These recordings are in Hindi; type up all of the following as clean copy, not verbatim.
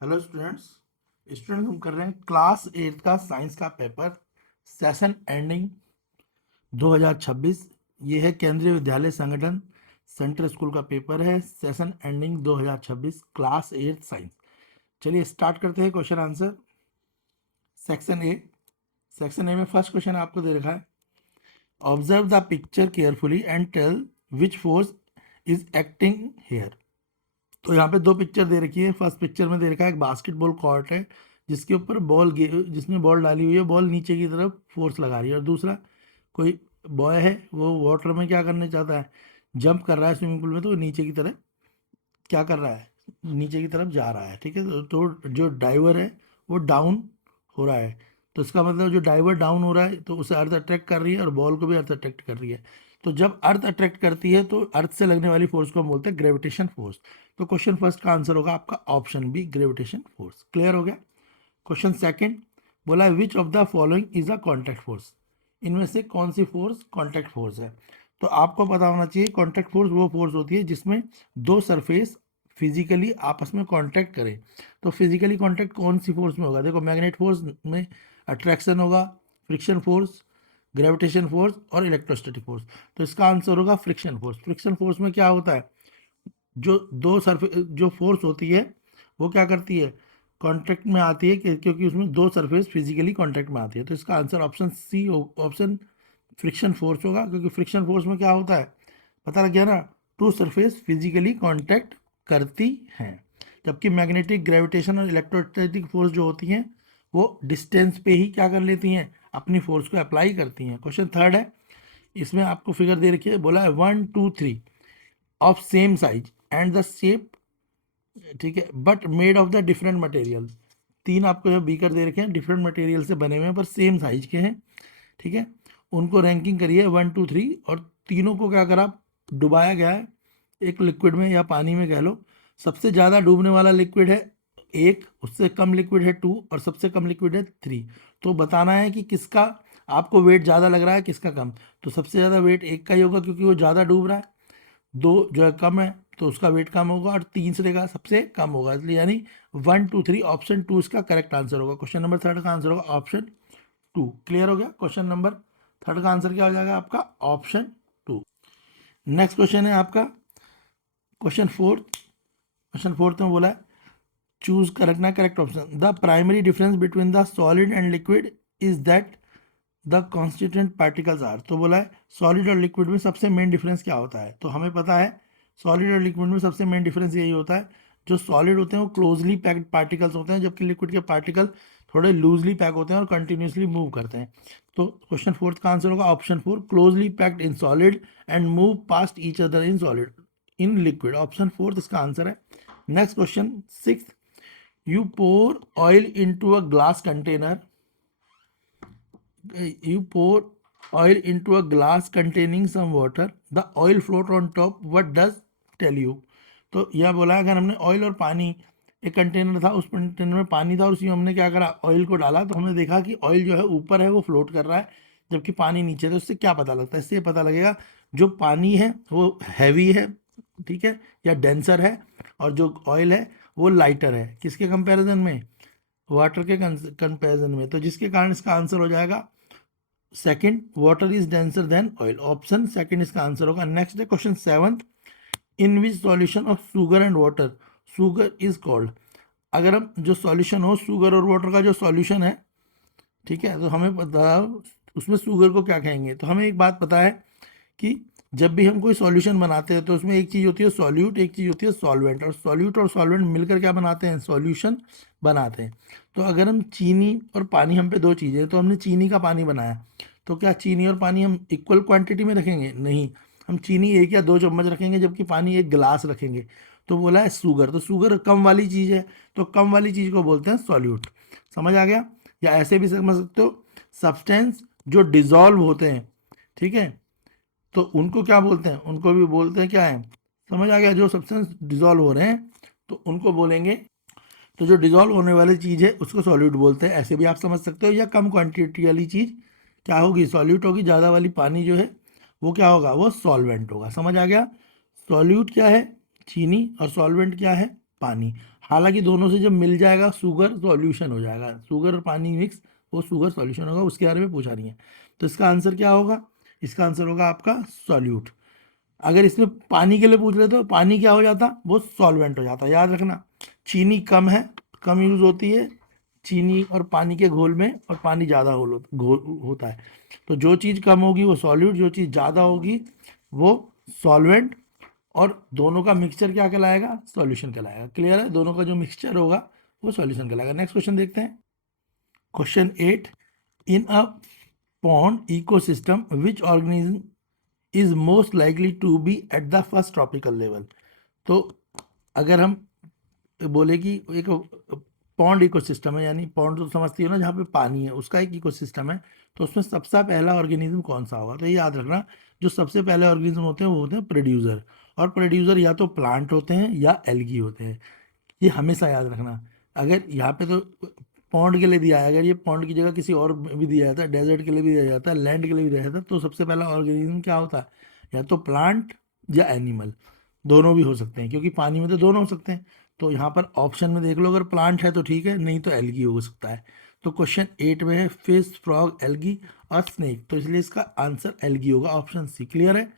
हेलो स्टूडेंट्स हम कर रहे हैं क्लास 8 का साइंस का पेपर सेशन एंडिंग 2026। ये है केंद्रीय विद्यालय संगठन सेंट्रल स्कूल का पेपर है। Session ending 2026 class 8 science. चलिए स्टार्ट करते हैं क्वेश्चन आंसर। सेक्शन ए में फर्स्ट क्वेश्चन आपको दे रखा है, observe the picture carefully and tell which force is acting here. तो यहाँ पे दो पिक्चर दे रखी है। फर्स्ट पिक्चर में दे रखा है एक बास्केटबॉल कोर्ट है जिसके ऊपर जिसमें बॉल डाली हुई है, बॉल नीचे की तरफ फोर्स लगा रही है। और दूसरा कोई बॉय है, वो वाटर में क्या करना चाहता है, जंप कर रहा है स्विमिंग पूल में, तो वो नीचे की तरफ क्या कर रहा है, नीचे की तरफ जा रहा है। ठीक है, तो जो डाइवर है वो डाउन हो रहा है। तो इसका मतलब जो डाइवर डाउन हो रहा है तो उसे अर्थ अट्रैक्ट कर रही है और बॉल को भी अर्थ अट्रैक्ट कर रही है। तो जब अर्थ अट्रैक्ट करती है तो अर्थ से लगने वाली फोर्स को हम बोलते हैं ग्रेविटेशन फोर्स। तो क्वेश्चन फर्स्ट का आंसर होगा आपका option B, gravitation force. Clear हो गया। क्वेश्चन सेकंड बोला है which of the following is a contact force. इनमें से कौन सी फोर्स कॉन्टैक्ट फोर्स है। तो आपको पता होना चाहिए कॉन्टैक्ट फोर्स वो फोर्स होती है जिसमें दो सरफेस फिजिकली आपस में कांटेक्ट करें। तो फिजिकली कांटेक्ट कौन सी फोर्स में होगा, देखो मैग्नेट फोर्स में अट्रैक्शन होगा, फ्रिक्शन फोर्स, ग्रेविटेशन फोर्स और इलेक्ट्रोस्टैटिक फोर्स। तो इसका आंसर होगा फ्रिक्शन फोर्स। फ्रिक्शन फोर्स में क्या होता है, जो दो सरफेस जो फोर्स होती है वो क्या करती है, कांटेक्ट में आती है क्योंकि उसमें दो सरफेस फिजिकली कांटेक्ट में आती है। तो इसका answer option C, option friction force होगा, क्योंकि फ्रिक्शन फोर्स में क्या होता है पता लग गया ना, टू सरफेस फिजिकली कांटेक्ट करती हैं। जबकि मैग्नेटिक, ग्रेविटेशन और इलेक्ट्रोस्टैटिक फोर्स जो होती हैं वो डिस्टेंस पे ही क्या कर लेती हैं, अपनी फोर्स को अप्लाई करती हैं। क्वेश्चन थर्ड है, इसमें आपको फिगर दे रखी है, बोला है 1 2 3 of same size and the shape, ठीक है, but made of the different material. तीन आपको यहाँ बीकर दे रखे हैं, डिफरेंट मटेरियल से बने हुए हैं पर सेम साइज के हैं। ठीक है, उनको रैंकिंग करिए 1 2 3 और तीनों को क्या करा, डुबाया गया है एक लिक्विड में या पानी में कह लो। सबसे ज़्यादा डूबने वाला लिक्विड है एक, उससे कम लिक्विड है 2 और सबसे कम लिक्विड है 3। तो बताना है कि किसका आपको वेट ज़्यादा लग रहा है, किसका कम। तो सबसे ज़्यादा वेट एक का ही होगा क्योंकि वो ज़्यादा डूब रहा है, दो जो है कम है तो उसका वेट कम होगा, और तीसरे का सबसे कम होगा, इसलिए यानी 1 2 3 ऑप्शन 2 इसका करेक्ट आंसर होगा। क्वेश्चन नंबर थर्ड का आंसर होगा ऑप्शन 2। क्लियर हो गया। क्वेश्चन नंबर थर्ड का आंसर क्या हो जाएगा आपका, ऑप्शन 2। नेक्स्ट क्वेश्चन है आपका क्वेश्चन फोर्थ में बोला है चूज रखना correct option. The primary difference between the solid and liquid is that the constituent particles are. तो बोला है सॉलिड और लिक्विड में सबसे मेन डिफरेंस क्या होता है। तो हमें पता है सॉलिड और लिक्विड में सबसे मेन डिफरेंस यही होता है, जो सॉलिड होते हैं वो क्लोजली पैक्ड पार्टिकल्स होते हैं, जबकि लिक्विड के पार्टिकल थोड़े लूजली पैक होते हैं और कंटिन्यूसली मूव करते हैं। तो क्वेश्चन फोर्थ का आंसर होगा option 4, closely packed in solid and move past each other in solid in liquid. Option fourth इसका आंसर है। Next question six, you pour oil into a glass container, you pour oil into a glass containing some water, the oil float on top, what does tell you। तो यह बोला अगर हमने ऑयल और पानी, एक कंटेनर था उस कंटेनर में पानी था और उसमें हमने क्या करा, ऑयल को डाला, तो हमने देखा कि ऑयल जो है ऊपर है वो फ्लोट कर रहा है जबकि पानी नीचे है। तो इससे क्या पता लगता है, इससे पता लगेगा जो पानी है वो हैवी है, ठीक है, या डेंसर है, और जो ऑयल है वो लाइटर है। किसके कंपैरिजन में, वाटर के कंपैरिजन में। तो जिसके कारण इसका आंसर हो जाएगा second, water is denser than oil. Option second इसका आंसर होगा। नेक्स्ट है question seventh, in which solution of sugar and water sugar is called. अगर हम जो सॉल्यूशन हो शुगर और वाटर का जो सॉल्यूशन है, ठीक है, तो हमें पता उसमें शुगर को क्या कहेंगे। तो हमें एक बात पता है कि जब भी हम कोई सॉल्यूशन बनाते हैं तो उसमें एक चीज़ होती है सॉल्यूट, एक चीज़ होती है सॉल्वेंट, और सॉल्यूट और सॉल्वेंट मिलकर क्या बनाते हैं, सॉल्यूशन बनाते हैं। तो अगर हम चीनी और पानी, हम पे दो चीज़ें, तो हमने चीनी का पानी बनाया, तो क्या चीनी और पानी हम इक्वल क्वांटिटी में रखेंगे, नहीं, हम चीनी 1 या 2 चम्मच रखेंगे जबकि पानी 1 गिलास रखेंगे। तो बोला है शुगर, तो शुगर कम वाली चीज़ है, तो कम वाली चीज़ को बोलते हैं सॉल्यूट। समझ आ गया। या ऐसे भी समझ सकते हो, सब्सटेंस जो डिजॉल्व होते हैं, ठीक है, तो उनको क्या बोलते हैं, उनको भी बोलते हैं क्या है, समझ आ गया, जो सब्सटेंस डिजॉल्व हो रहे हैं तो उनको बोलेंगे। तो जो डिजॉल्व होने वाली चीज़ है उसको सॉल्यूट बोलते हैं, ऐसे भी आप समझ सकते हो। या कम क्वांटिटी वाली चीज़ क्या होगी, सॉल्यूट होगी, ज़्यादा वाली पानी जो है वो क्या होगा, वो सॉल्वेंट होगा। समझ आ गया। सॉल्यूट क्या है, चीनी, और सॉल्वेंट क्या है, पानी। हालांकि दोनों से जब मिल जाएगा शुगर सॉल्यूशन हो जाएगा, शुगर और पानी मिक्स वो शुगर सॉल्यूशन होगा, उसके बारे में पूछा नहीं है। तो इसका आंसर क्या होगा, इसका आंसर होगा आपका सॉल्यूट। अगर इसमें पानी के लिए पूछ ले तो पानी क्या हो जाता, वो सॉल्वेंट हो जाता। याद रखना, चीनी कम है, कम यूज होती है चीनी और पानी के घोल में, और पानी ज़्यादा घोल होता है। तो जो चीज़ कम होगी वो सॉल्यूट, जो चीज़ ज़्यादा होगी वो सॉल्वेंट, और दोनों का मिक्सचर क्या कहलाएगा, सॉल्यूशन कहलाएगा। क्लियर है, दोनों का जो मिक्सचर होगा वो सॉल्यूशन कहलाएगा। नेक्स्ट क्वेश्चन देखते हैं, question 8, in a pond ecosystem which organism is most likely to be at the first tropical level. तो अगर हम बोले कि एक पॉन्ड इकोसिस्टम है, यानी पॉन्ड तो समझती हो ना जहाँ पे पानी है, उसका एक इकोसिस्टम है, तो उसमें सबसे पहला ऑर्गेनिज्म कौन सा होगा। तो ये याद रखना, जो सबसे पहले ऑर्गेनिज्म होते हैं वो होते हैं प्रोड्यूसर, और प्रोड्यूसर या तो प्लांट होते हैं या एल्गी होते हैं। ये हमेशा याद रखना। अगर यहाँ पे तो पॉन्ड के लिए दिया है, अगर ये पॉन्ड की जगह किसी और भी दिया जाता है, डेजर्ट के लिए भी दिया जाता है, लैंड के लिए भी दिया जाता है, तो सबसे पहला ऑर्गेनिज्म क्या होता है, या तो प्लांट या एनिमल, दोनों भी हो सकते हैं, क्योंकि पानी में तो दोनों हो सकते हैं। तो यहाँ पर ऑप्शन में देख लो, अगर प्लांट है तो ठीक है, नहीं तो एल्गी हो सकता है। तो क्वेश्चन 8 में है फिश, फ्रॉग, एल्गी और स्नेक, तो इसलिए इसका आंसर एल्गी होगा, ऑप्शन सी। क्लियर है,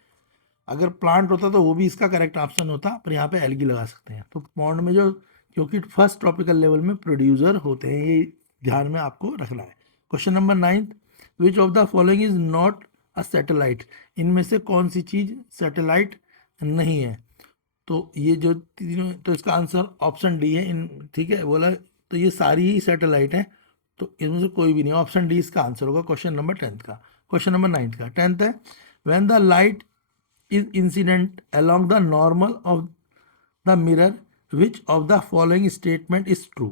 अगर प्लांट होता तो वो भी इसका करेक्ट ऑप्शन होता, पर यहाँ पे एल्गी लगा सकते हैं। तो पॉन्ड में जो, क्योंकि फर्स्ट ट्रॉपिकल लेवल में प्रोड्यूसर होते हैं, ये ध्यान में आपको रखना है। Question number 9, which of the following is not a satellite, इनमें से कौन सी चीज सैटेलाइट नहीं है। तो ये जो तीनों, तो इसका आंसर ऑप्शन डी है। इन ठीक है बोला, तो ये सारी ही सैटेलाइट हैं, तो इनमें से कोई भी नहीं, ऑप्शन डी इसका आंसर होगा क्वेश्चन नंबर 10 का। क्वेश्चन नंबर 9 का, 10th है, when the light is incident along the normal of the mirror, which of the following statement is true।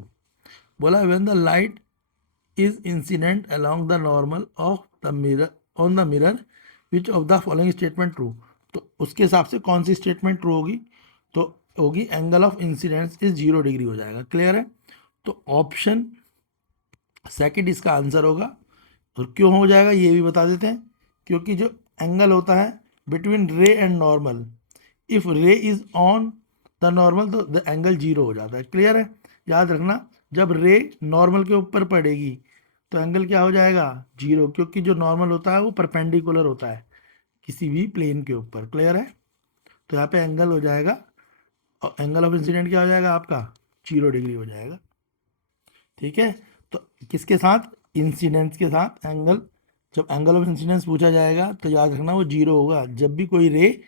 बोला when the light is incident along the normal of the mirror on the mirror, which of the following statement true। तो उसके हिसाब से कौन सी स्टेटमेंट ट्रू होगी, तो होगी angle of incidence is 0 degree हो जाएगा। क्लियर है, तो ऑप्शन सेकंड इसका आंसर होगा। और क्यों हो जाएगा ये भी बता देते हैं, क्योंकि जो एंगल होता है बिटवीन रे एंड नॉर्मल, इफ रे इज ऑन द नॉर्मल तो द एंगल 0 हो जाता है। क्लियर है, याद रखना, जब रे नॉर्मल के ऊपर पड़ेगी तो एंगल क्या हो जाएगा, 0, क्योंकि जो नॉर्मल होता है वो परपेंडिकुलर होता है किसी भी प्लेन के ऊपर। क्लियर है, तो यहाँ पे एंगल हो जाएगा, और एंगल ऑफ इंसिडेंट क्या हो जाएगा आपका, 0 डिग्री हो जाएगा। ठीक है, तो किसके साथ, इंसिडेंस के साथ एंगल, जब एंगल ऑफ इंसिडेंस पूछा जाएगा तो याद रखना वो 0 होगा जब भी कोई रे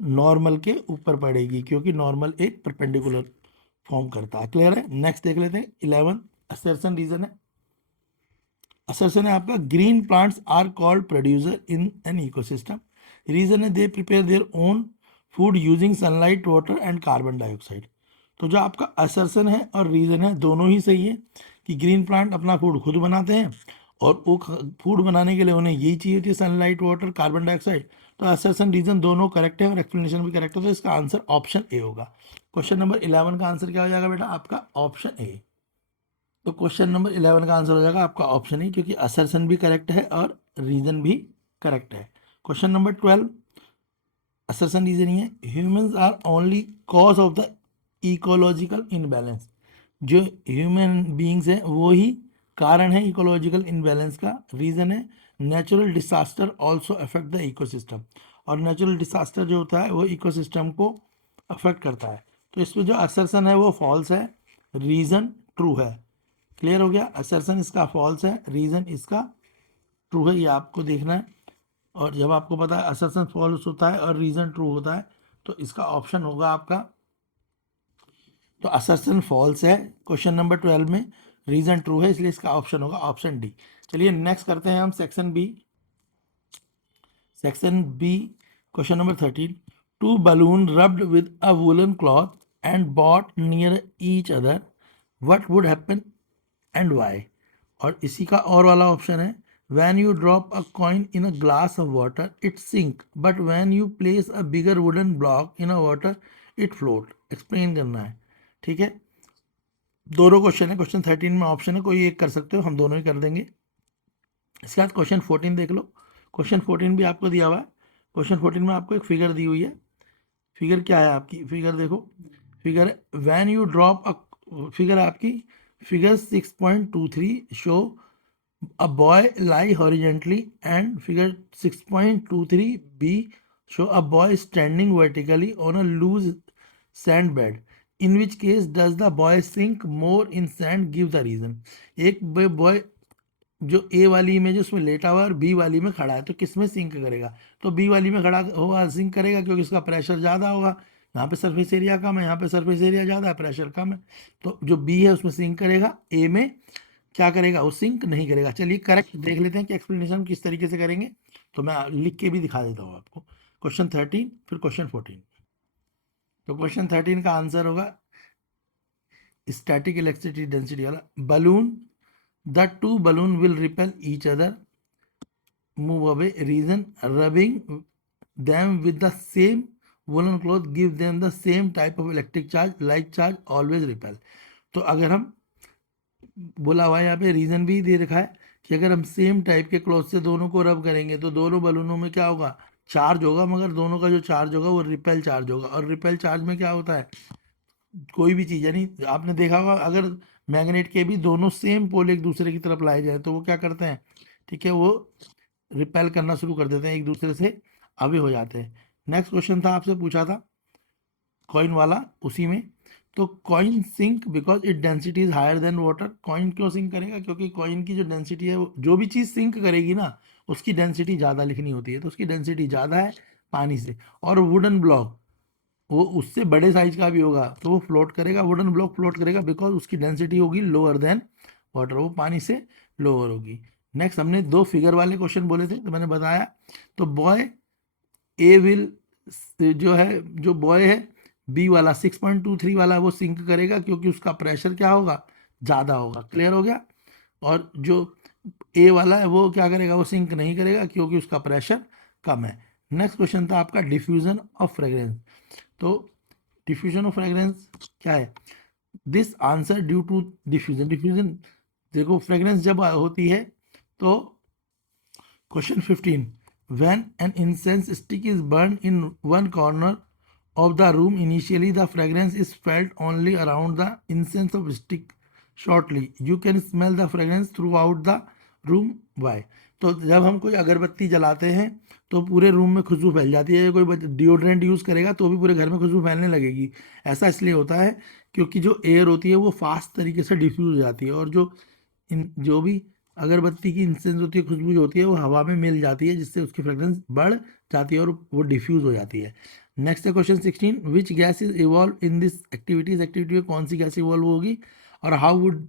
नॉर्मल के ऊपर पड़ेगी, क्योंकि नॉर्मल एक परपेंडिकुलर फॉर्म करता है। क्लियर है, नेक्स्ट देख लेते हैं 11 असर्शन रीजन है। असर्शन है आपका, green plants are called producer in an ecosystem, reason है they prepare their own food using sunlight, water and carbon dioxide. तो जो आपका असर्शन है और रीजन है दोनों ही सही है, कि ग्रीन प्लांट अपना फूड खुद बनाते हैं, और वो फूड बनाने के लिए उन्हें यही चाहिए होती है, सनलाइट, वाटर, कार्बन डाइऑक्साइड। तो असर्शन रीजन दोनों करेक्ट है और एक्सप्लेनेशन भी करेक्ट है, तो इसका आंसर ऑप्शन ए होगा। क्वेश्चन नंबर 11 का आंसर क्या हो जाएगा बेटा आपका, ऑप्शन ए। तो क्वेश्चन नंबर 11 का आंसर हो जाएगा आपका ऑप्शन ए, क्योंकि असर्शन भी करेक्ट है और रीजन भी करेक्ट है। क्वेश्चन नंबर 12, असर्शन रीजन ही है, humans are only cause of the ecological imbalance. जो ह्यूमन बींग्स हैं वो ही कारण है इकोलॉजिकल इनबैलेंस का। रीजन है natural disaster also affect the ecosystem, और नेचुरल डिसास्टर जो होता है वो इकोसिस्टम को अफेक्ट करता है। तो इसमें जो असर्शन है वो फॉल्स है, रीजन ट्रू है। क्लियर हो गया, असर्शन इसका फॉल्स है, रीजन इसका ट्रू है, ये आपको देखना है। और जब आपको पता है असर्शन फॉल्स होता है और रीजन ट्रू होता है, तो इसका ऑप्शन होगा आपका, तो असर्शन फॉल्स है क्वेश्चन नंबर 12 में, रीजन ट्रू है, इसलिए इसका ऑप्शन होगा ऑप्शन डी। चलिए नेक्स्ट करते हैं हम section B. Section B, question number 13, two balloon rubbed with a woollen cloth and brought near each other, what would happen and why. और इसी का और वाला ऑप्शन है, when you drop a coin in a glass of water it sink, but when you place a bigger wooden block in a water it float. Explain करना है। ठीक है, दोनों क्वेश्चन है, क्वेश्चन 13 में ऑप्शन है, कोई एक कर सकते हो, हम दोनों ही कर देंगे। इसके बाद क्वेश्चन 14 देख लो, क्वेश्चन 14 भी आपको दिया हुआ है। क्वेश्चन 14 में आपको एक फिगर दी हुई है, फिगर क्या है आपकी, फिगर देखो, figure when you drop a figure आपकी figure 6.23 show a boy lie horizontally and figure 6.23b show a boy standing vertically on a loose sand bed. In which case does the boy sink more in sand? Give the reason. एक बॉय जो ए वाली इमेज है उसमें लेटा हुआ है और बी वाली में खड़ा है, तो किस में सिंक करेगा? तो बी वाली में खड़ा होगा सिंक करेगा, क्योंकि इसका प्रेशर ज़्यादा होगा। यहाँ पे सरफेस एरिया कम है, यहाँ पे सरफेस एरिया ज़्यादा है, प्रेशर कम है, तो जो बी है उसमें सिंक करेगा। ए में क्या करेगा? वो सिंक नहीं करेगा। चलिए करेक्ट देख लेते हैं कि एक्सप्लेनेशन किस तरीके से करेंगे, तो मैं लिख के भी दिखा देता हूँ आपको। क्वेश्चन 13 फिर क्वेश्चन 14। तो क्वेश्चन 13 का आंसर होगा स्टैटिक इलेक्ट्रिसिटी डेंसिटी वाला। Balloon the two balloon will repel each other, move away, reason rubbing them with the same woolen cloth give them the same type of electric charge, like charge always repel। तो अगर हम बोला हुआ है यहाँ पे, रीजन भी दे रखा है कि अगर हम सेम टाइप के क्लॉथ से दोनों को रब करेंगे तो दोनों बलूनों में क्या होगा? चार्ज होगा, मगर दोनों का जो चार्ज होगा वो रिपेल चार्ज होगा। और रिपेल चार्ज में क्या होता है? कोई भी चीज़, यानी आपने देखा होगा अगर मैग्नेट के भी दोनों सेम पोल एक दूसरे की तरफ लाए जाए तो वो क्या करते हैं? ठीक है, वो रिपेल करना शुरू कर देते हैं, एक दूसरे से अवे हो जाते हैं। नेक्स्ट क्वेश्चन था आपसे पूछा था कॉइन वाला, उसी में। तो coin sink because it density is higher than water. Coin क्यों सिंक करेगा? क्योंकि कॉइन की जो डेंसिटी है, जो भी चीज़ सिंक करेगी ना उसकी डेंसिटी ज़्यादा लिखनी होती है, तो उसकी डेंसिटी ज़्यादा है पानी से। और वुडन ब्लॉक वो उससे बड़े साइज का भी होगा तो वो फ्लोट करेगा, वुडन ब्लॉक फ्लोट करेगा बिकॉज उसकी डेंसिटी होगी लोअर देन वाटर, वो पानी से लोअर होगी। नेक्स्ट हमने दो फिगर वाले क्वेश्चन बोले थे, तो मैंने बताया। तो बॉय ए विल, जो है जो बॉय है बी वाला 6.23 वाला वो सिंक करेगा, क्योंकि उसका प्रेशर क्या होगा? ज़्यादा होगा। क्लियर हो गया? और जो ए वाला है वो क्या करेगा? वो सिंक नहीं करेगा, क्योंकि उसका प्रेशर कम है। नेक्स्ट क्वेश्चन था आपका डिफ्यूजन ऑफ फ्रेग्रेंस। तो डिफ्यूजन ऑफ फ्रेग्रेंस क्या है? This answer due to diffusion. Diffusion देखो, फ्रेग्रेंस जब होती है तो question 15, when an incense stick is burned in one corner of the room, initially the fragrance is felt only around the incense of stick. Shortly you can smell the fragrance throughout the room. Why? तो जब हम कोई अगरबत्ती जलाते हैं तो पूरे रूम में खुशबू फैल जाती है। कोई डिओड्रेंट यूज़ करेगा तो भी पूरे घर में खुशबू फैलने लगेगी। ऐसा इसलिए होता है क्योंकि जो एयर होती है वो फास्ट तरीके से डिफ्यूज हो जाती है, और जो भी अगरबत्ती की इंसेंस होती है, खुशबू जो होती है वो हवा में मिल जाती है, जिससे उसकी फ्रेग्रेंस बढ़ जाती है और वो डिफ्यूज हो जाती है। नेक्स्ट है question 16, which gas is evolve in this activity. इस एक्टिविटी में कौन सी गैस इवॉल्व होगी और how would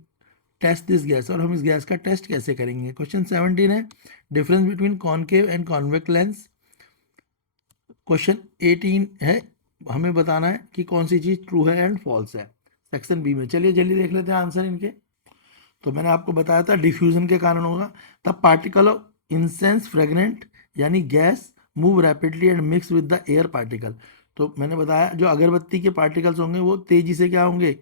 test this gas, और हम इस गैस का टेस्ट कैसे करेंगे। क्वेश्चन 17 है difference between concave and convex lens. Question 18 है हमें बताना है कि कौन सी चीज़ ट्रू है एंड फॉल्स है, सेक्शन बी में। चलिए जल्दी देख लेते हैं आंसर इनके। तो मैंने आपको बताया था डिफ्यूजन के कारण होगा। The particle of incense fragrant यानी gas move rapidly and mix with the air particle. तो मैंने बताया जो अगरबत्ती के पार्टिकल्स होंगे वो तेजी से क्या होंगे?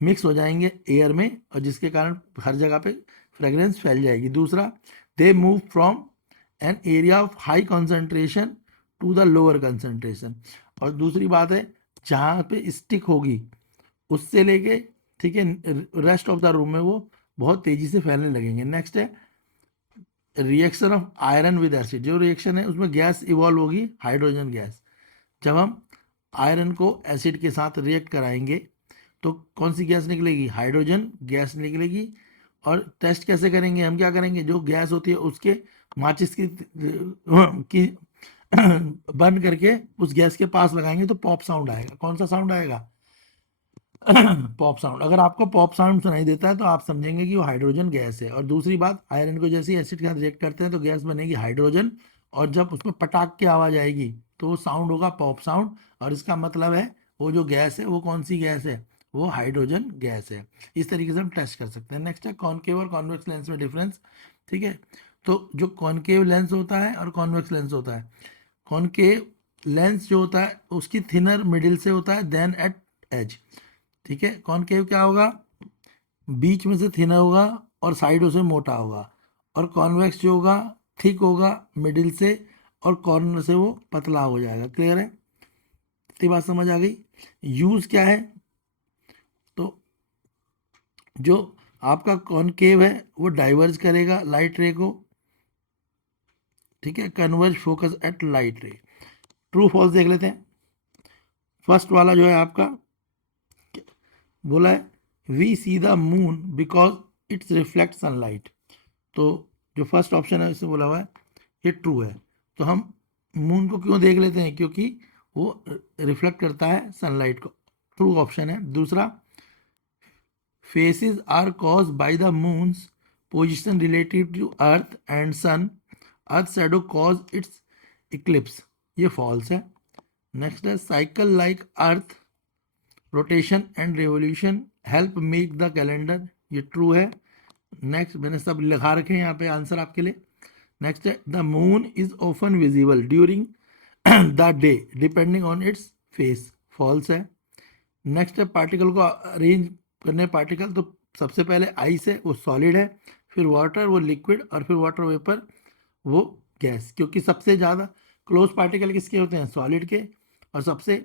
मिक्स हो जाएंगे एयर में, और जिसके कारण हर जगह पे फ्रेगरेंस फैल जाएगी। दूसरा, they move from an area of high concentration to the lower concentration. और दूसरी बात है जहाँ पे स्टिक होगी उससे लेके, ठीक है, रेस्ट ऑफ द रूम में वो बहुत तेजी से फैलने लगेंगे। नेक्स्ट है reaction of iron with acid. जो रिएक्शन है उसमें गैस इवॉल्व होगी, हाइड्रोजन गैस। जब हम आयरन को एसिड के साथ रिएक्ट कराएंगे तो कौन सी गैस निकलेगी? हाइड्रोजन गैस निकलेगी। और टेस्ट कैसे करेंगे? हम क्या करेंगे, जो गैस होती है उसके माचिस की बंद करके उस गैस के पास लगाएंगे तो पॉप साउंड आएगा। कौन सा साउंड आएगा? Pop sound. अगर आपको पॉप साउंड सुनाई देता है तो आप समझेंगे कि वो हाइड्रोजन गैस है। और दूसरी बात, आयरन को जैसे ही एसिड के साथ रिएक्ट करते हैं तो गैस बनेगी हाइड्रोजन, और जब उसमें पटाख की आवाज़ आएगी तो वो साउंड होगा पॉप साउंड। और इसका मतलब है वो जो गैस है वो कौन सी गैस है? वो हाइड्रोजन गैस है। इस तरीके से हम टेस्ट कर सकते हैं। नेक्स्ट है कॉनकेव और कॉन्वेक्स लेंस में डिफरेंस। ठीक है, तो जो कॉनकेव लेंस होता है और कॉन्वेक्स लेंस होता है, कॉनकेव लेंस जो होता है उसकी थिनर मिडिल से होता है देन एट एज। ठीक है, कॉनकेव क्या होगा? बीच में से थिन होगा और साइडों से मोटा होगा। और कॉन्वेक्स जो होगा थिक होगा मिडिल से और कॉर्नर से वो पतला हो जाएगा। क्लियर है? इतनी बात समझ आ गई। यूज़ क्या है जो आपका कॉनकेव है वो डाइवर्ज करेगा लाइट रे को, ठीक है, converge focus at light ray. True false देख लेते हैं। फर्स्ट वाला जो है आपका बोला है we see the moon because it's reflect sunlight. तो जो फर्स्ट ऑप्शन है इसमें बोला हुआ है ये ट्रू है। तो हम मून को क्यों देख लेते हैं, क्योंकि वो रिफ्लेक्ट करता है सनलाइट को, ट्रू ऑप्शन है। दूसरा, phases are caused by the moon's position relative to earth and sun, earth shadow cause it's eclipse, ये फॉल्स है। नेक्स्ट है cycle like earth rotation and revolution help make the calendar, ये ट्रू है। नेक्स्ट मैंने सब लिखा रखे हैं यहाँ पे आंसर आपके लिए। नेक्स्ट है the moon is often visible during the day depending on its phase, false है। नेक्स्ट है पार्टिकल को अरेंज करने, पार्टिकल तो सबसे पहले आइस है वो सॉलिड है, फिर वाटर वो लिक्विड, और फिर वाटर वेपर वो गैस, क्योंकि सबसे ज़्यादा क्लोज पार्टिकल किसके होते हैं, सॉलिड के, और सबसे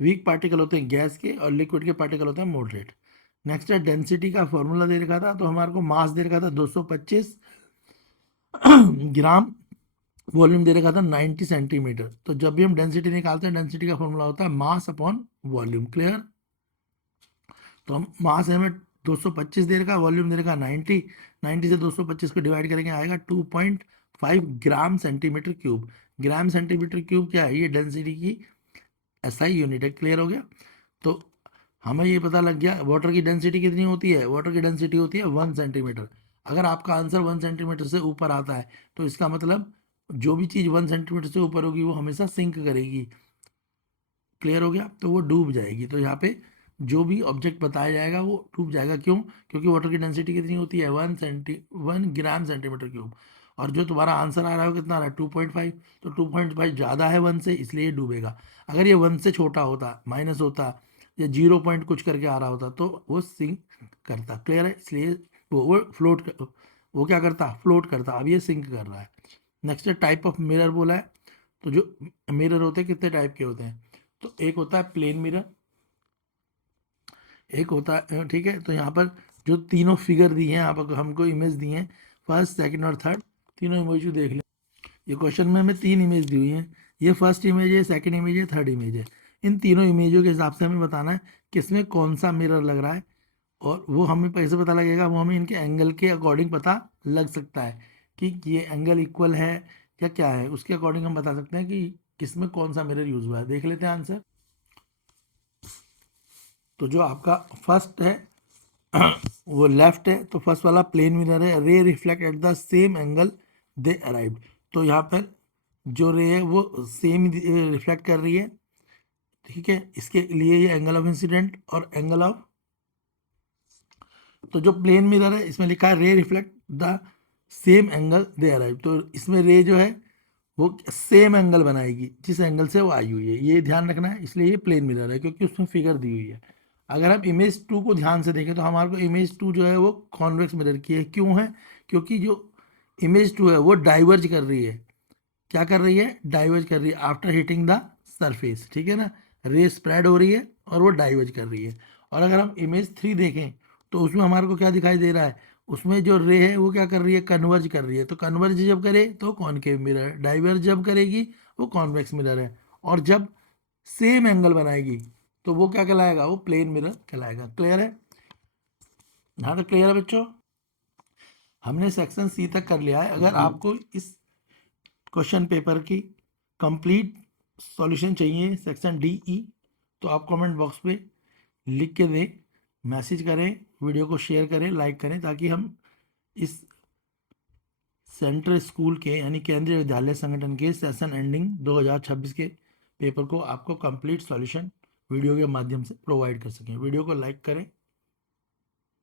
वीक पार्टिकल होते हैं गैस के, और लिक्विड के पार्टिकल होते हैं मॉडरेट। नेक्स्ट है डेंसिटी का फॉर्मूला दे रखा था, तो हमारे को मास दे रखा था 225 ग्राम, वॉल्यूम दे रखा था 90 सेंटीमीटर। तो जब भी हम डेंसिटी निकालते हैं डेंसिटी का फॉर्मूला होता है मास अपॉन वॉल्यूम, क्लियर। तो हम मास हमें 225 दे रखा, वॉल्यूम दे रखा 90, 90 से 225 को डिवाइड करेंगे आएगा 2.5 gram centimetre cube. Gram centimetre cube क्या है, ये डेंसिटी की एसआई यूनिट है, क्लियर हो गया। तो हमें ये पता लग गया वाटर की डेंसिटी कितनी होती है, वाटर की डेंसिटी होती है 1 सेंटीमीटर। अगर आपका आंसर 1 सेंटीमीटर से ऊपर आता है तो इसका मतलब जो भी चीज़ 1 सेंटीमीटर से ऊपर होगी वो हमेशा सिंक करेगी, क्लियर हो गया, तो वो डूब जाएगी। तो यहाँ पे जो भी ऑब्जेक्ट बताया जाएगा वो डूब जाएगा, क्यों, क्योंकि वाटर की डेंसिटी कितनी होती है 1 ग्राम सेंटीमीटर क्यूब। और जो तुम्हारा आंसर आ रहा है वो कितना आ रहा है 2.5, तो 2.5 ज़्यादा है 1 से, इसलिए ये डूबेगा। अगर ये 1 से छोटा होता, माइनस होता, या 0 पॉइंट कुछ करके आ रहा होता तो वो सिंक करता, क्लियर है, इसलिए वो फ्लोट, वो क्या करता, फ्लोट करता। अब ये सिंक कर रहा है। नेक्स्ट है टाइप ऑफ मिरर बोला है। तो जो मिरर होते हैं कितने टाइप के होते हैं, तो एक होता है प्लेन मिरर, एक होता है, ठीक है। तो यहाँ पर जो तीनों फिगर दी हैं, यहाँ पर हमको इमेज दी हैं, फर्स्ट सेकंड और थर्ड, तीनों इमेज देख लें। ये क्वेश्चन में हमें 3 इमेज दी हुई हैं, ये फर्स्ट इमेज है, सेकंड इमेज है, थर्ड इमेज है। इन तीनों इमेजों के हिसाब से हमें बताना है किसमें कौन सा मिरर लग रहा है, और वो हमें कैसे पता लगेगा, वो हमें इनके एंगल के अकॉर्डिंग पता लग सकता है कि ये एंगल इक्वल है या क्या है, उसके अकॉर्डिंग हम बता सकते हैं कि किसमें कौन सा मिरर यूज हुआ है। देख लेते हैं आंसर। तो जो आपका फर्स्ट है वो लेफ्ट है, तो फर्स्ट वाला प्लेन मिरर है, रे reflect at the same angle they arrived. तो यहाँ पर जो रे है वो सेम रिफ्लेक्ट कर रही है, ठीक है, इसके लिए ये एंगल ऑफ इंसिडेंट और एंगल ऑफ, तो जो प्लेन मिरर है इसमें लिखा है रे reflect the same angle they arrive, तो इसमें रे जो है वो सेम एंगल बनाएगी जिस एंगल से वो आई हुई है, ये ध्यान रखना है, इसलिए ये प्लेन मिरर है क्योंकि उसमें फिगर दी हुई है। अगर हम इमेज 2 को ध्यान से देखें तो हमारे को इमेज 2 जो है वो कॉन्वेक्स मिरर की है, क्यों है, क्योंकि जो इमेज 2 है वो डाइवर्ज कर रही है, क्या कर रही है, डाइवर्ज कर रही है आफ्टर हिटिंग द सरफेस, ठीक है ना, रे स्प्रेड हो रही है और वो डाइवर्ज कर रही है। और अगर हम इमेज 3 देखें तो उसमें हमारे को क्या दिखाई दे रहा है, उसमें जो रे है वो क्या कर रही है, कन्वर्ज कर रही है। तो कन्वर्ज जब करे तो कॉनकेव मिरर, डाइवर्ज जब करेगी वो कॉन्वेक्स मिरर है, और जब सेम एंगल बनाएगी तो वो क्या कहलाएगा, वो प्लेन मिरर कहलाएगा, क्लियर है, यहाँ तक क्लियर है बच्चों। हमने सेक्शन सी तक कर लिया है। अगर आपको इस क्वेश्चन पेपर की कंप्लीट सॉल्यूशन चाहिए सेक्शन डी ई, तो आप कमेंट बॉक्स पे लिख के दें, मैसेज करें, वीडियो को शेयर करें, लाइक करें, ताकि हम इस सेंट्रल स्कूल के यानी केंद्रीय विद्यालय संगठन के सेशन एंडिंग 2026 के पेपर को आपको कंप्लीट सॉल्यूशन वीडियो के माध्यम से प्रोवाइड कर सकें। वीडियो को लाइक करें,